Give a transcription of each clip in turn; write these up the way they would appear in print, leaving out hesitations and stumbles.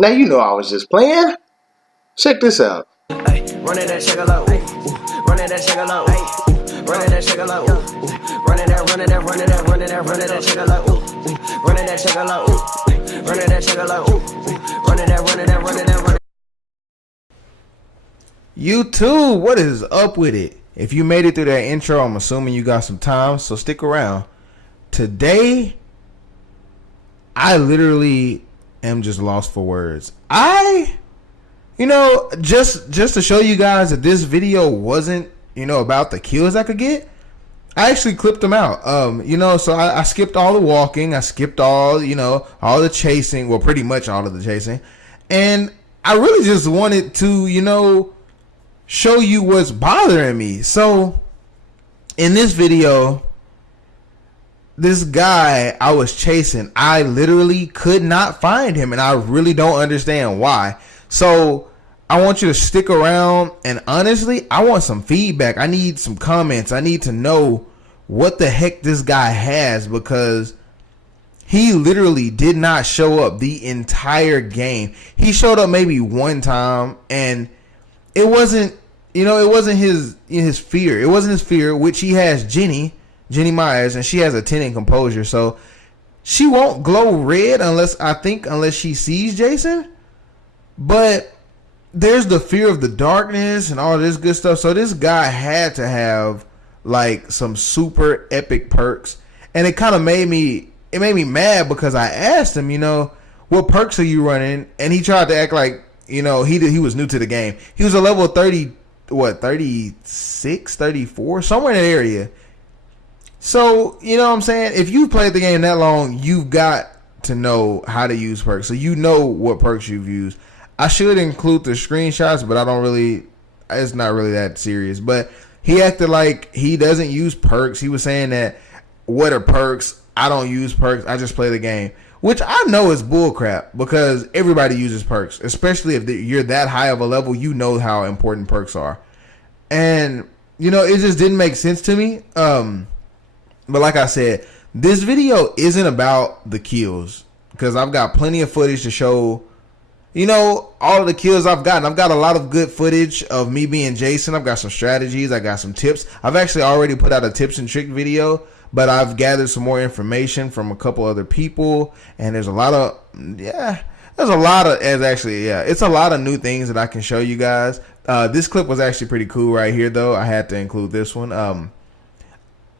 Now you know I was just playing. Check this out. Ay, running that check a lot, running that check a lot, running that check a lot, running that check a lot, running that check a lot, running that check a lot, running that. YouTube, what is up with it? If you made it through that intro, I'm assuming you got some time, so stick around. Today, I literally am just lost for words. Just to show you guys that this video wasn't, about the kills I could get, I actually clipped them out. So I skipped all the walking, I skipped all the chasing, well, pretty much all of the chasing, and I really just wanted to, show you what's bothering me. So in this video, this guy I was chasing, I literally could not find him, and I really don't understand why. So I want you to stick around, and honestly, I want some feedback. I need some comments. I need to know what the heck this guy has, because he literally did not show up the entire game. He showed up maybe one time, and it wasn't his fear. It wasn't his fear, which he has Jenny Myers, and she has a 10 in composure. So she won't glow red unless she sees Jason. But there's the fear of the darkness and all this good stuff. So this guy had to have like some super epic perks. And it kind of made me mad, because I asked him, what perks are you running? And he tried to act like, he was new to the game. He was a level 36, 34, somewhere in that area. So, what I'm saying? If you've played the game that long, you've got to know how to use perks. So you know what perks you've used. I should include the screenshots, but it's not really that serious. But he acted like he doesn't use perks. He was saying that, what are perks? I don't use perks. I just play the game. Which I know is bullcrap, because everybody uses perks. Especially if you're that high of a level, you know how important perks are. And, it just didn't make sense to me. But like I said, this video isn't about the kills, because I've got plenty of footage to show, all of the kills I've gotten. I've got a lot of good footage of me being Jason. I've got some strategies. I got some tips. I've actually already put out a tips and trick video, but I've gathered some more information from a couple other people. And it's a lot of new things that I can show you guys. This clip was actually pretty cool right here, though. I had to include this one.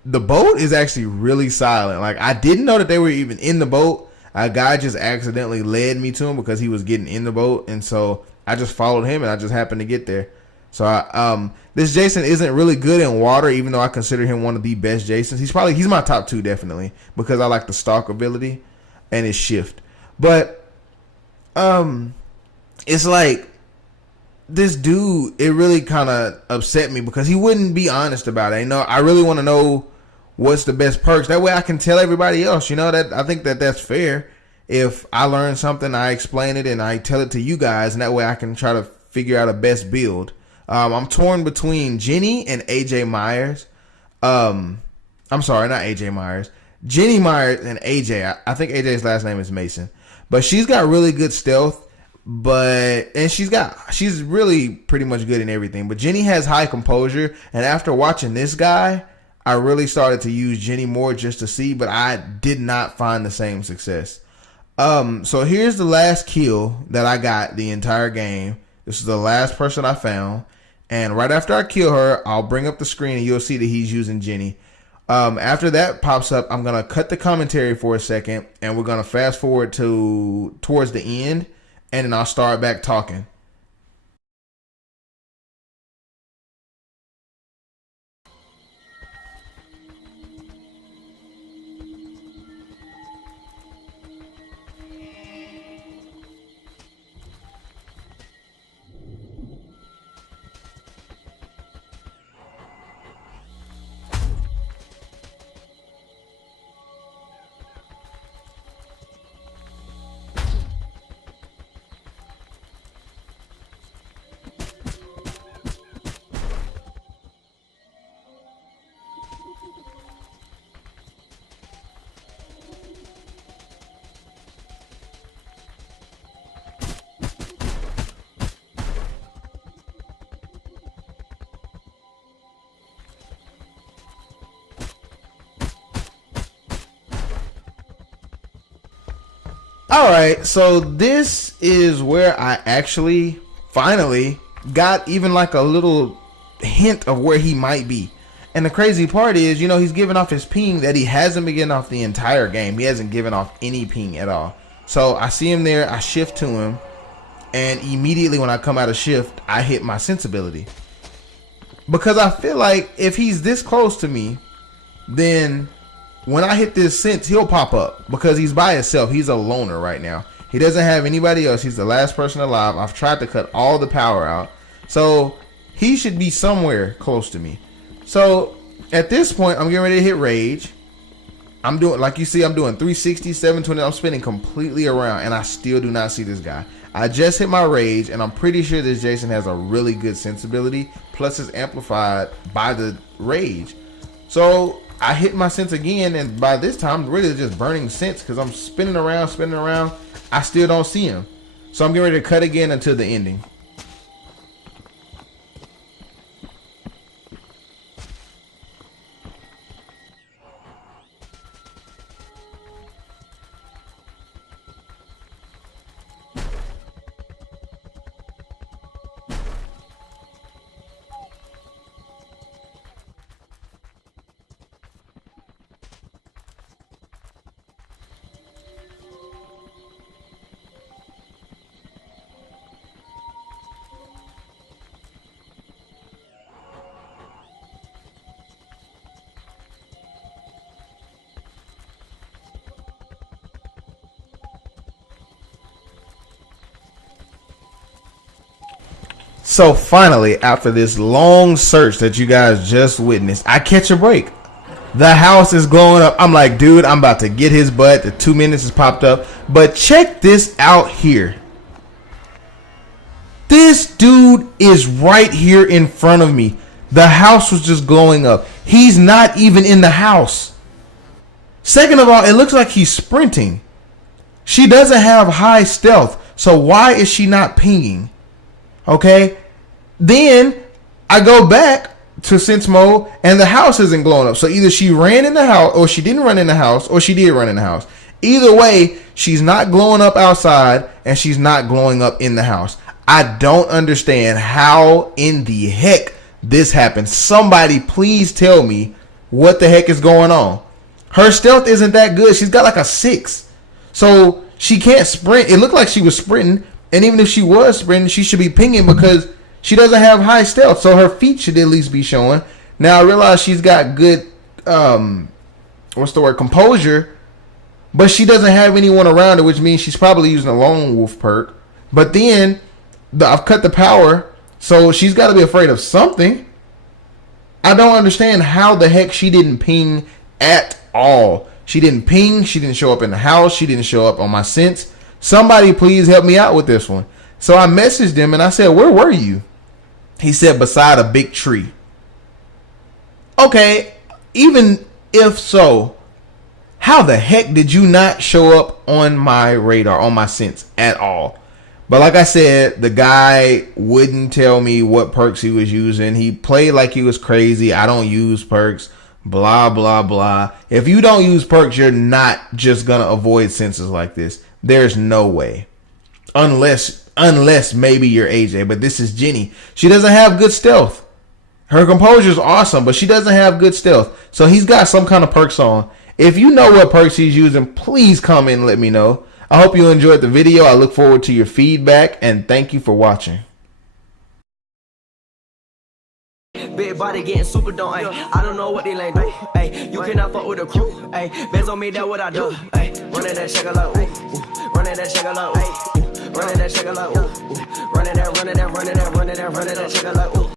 The boat is actually really silent. Like, I didn't know that they were even in the boat. A guy just accidentally led me to him because he was getting in the boat, and so I just followed him, and I just happened to get there. So this Jason isn't really good in water, even though I consider him one of the best Jasons. He's my top 2 definitely, because I like the stalk ability and his shift. But it's like, this dude, it really kind of upset me, because he wouldn't be honest about it. I really want to know what's the best perks. That way I can tell everybody else, that I think that's fair. If I learn something, I explain it and I tell it to you guys, and that way I can try to figure out a best build. I'm torn between Jenny and AJ Myers. I'm sorry, not AJ Myers. Jenny Myers and AJ. I think AJ's last name is Mason. But she's got really good stealth, and she's really pretty much good in everything. But Jenny has high composure, and after watching this guy, I really started to use Jenny more just to see, but I did not find the same success. So here's the last kill that I got the entire game. This is the last person I found. And right after I kill her, I'll bring up the screen and you'll see that he's using Jenny. After that pops up, I'm going to cut the commentary for a second, and we're going to fast forward towards the end, and then I'll start back talking. All right, so this is where I actually finally got even like a little hint of where he might be. And the crazy part is, you know, he's giving off his ping that he hasn't been getting off the entire game. He hasn't given off any ping at all. So I see him there, I shift to him, and immediately when I come out of shift, I hit my sensibility. Because I feel like if he's this close to me, then when I hit this sense, he'll pop up because he's by himself. He's a loner right now. He doesn't have anybody else. He's the last person alive. I've tried to cut all the power out. So he should be somewhere close to me. So at this point, I'm getting ready to hit rage. I'm doing, like you see, I'm doing 360, 720. I'm spinning completely around and I still do not see this guy. I just hit my rage and I'm pretty sure this Jason has a really good sensibility. Plus it's amplified by the rage. So I hit my sense again, and by this time, I'm really just burning sense because I'm spinning around. I still don't see him. So I'm getting ready to cut again until the ending. So finally, after this long search that you guys just witnessed, I catch a break. The house is glowing up. I'm like, dude, I'm about to get his butt. The 2 minutes has popped up. But check this out here. This dude is right here in front of me. The house was just glowing up. He's not even in the house. Second of all, it looks like he's sprinting. She doesn't have high stealth. So why is she not pinging? Okay, then I go back to sense mode and the house isn't glowing up. So either she ran in the house or she didn't run in the house or she did run in the house. Either way, she's not glowing up outside and she's not glowing up in the house. I don't understand how in the heck this happened. Somebody please tell me what the heck is going on. Her stealth isn't that good. She's got like a 6. So she can't sprint. It looked like she was sprinting. And even if she was sprinting, she should be pinging because she doesn't have high stealth. So her feet should at least be showing. Now I realize she's got good, composure. But she doesn't have anyone around her, which means she's probably using a lone wolf perk. But then I've cut the power. So she's got to be afraid of something. I don't understand how the heck she didn't ping at all. She didn't ping. She didn't show up in the house. She didn't show up on my sense. Somebody please help me out with this one. So I messaged him and I said, where were you? He said, beside a big tree. Okay, even if so, how the heck did you not show up on my radar, on my sense at all? But like I said, the guy wouldn't tell me what perks he was using. He played like he was crazy. I don't use perks. Blah, blah, blah. If you don't use perks, you're not just going to avoid senses like this. There's no way. Unless maybe you're AJ. But this is Jenny. She doesn't have good stealth. Her composure is awesome, but she doesn't have good stealth. So he's got some kind of perks on. If you know what perks he's using, please comment and let me know. I hope you enjoyed the video. I look forward to your feedback. And thank you for watching. Big body getting super done, ayy. I don't know what they lane do, ayy. You cannot fuck with the crew, ayy. Bands on me, that what I do, ayy. Running that shaka like, ooh. Running that shaka like, ooh. Running that shaka like, ooh. Running that shaka like, ooh.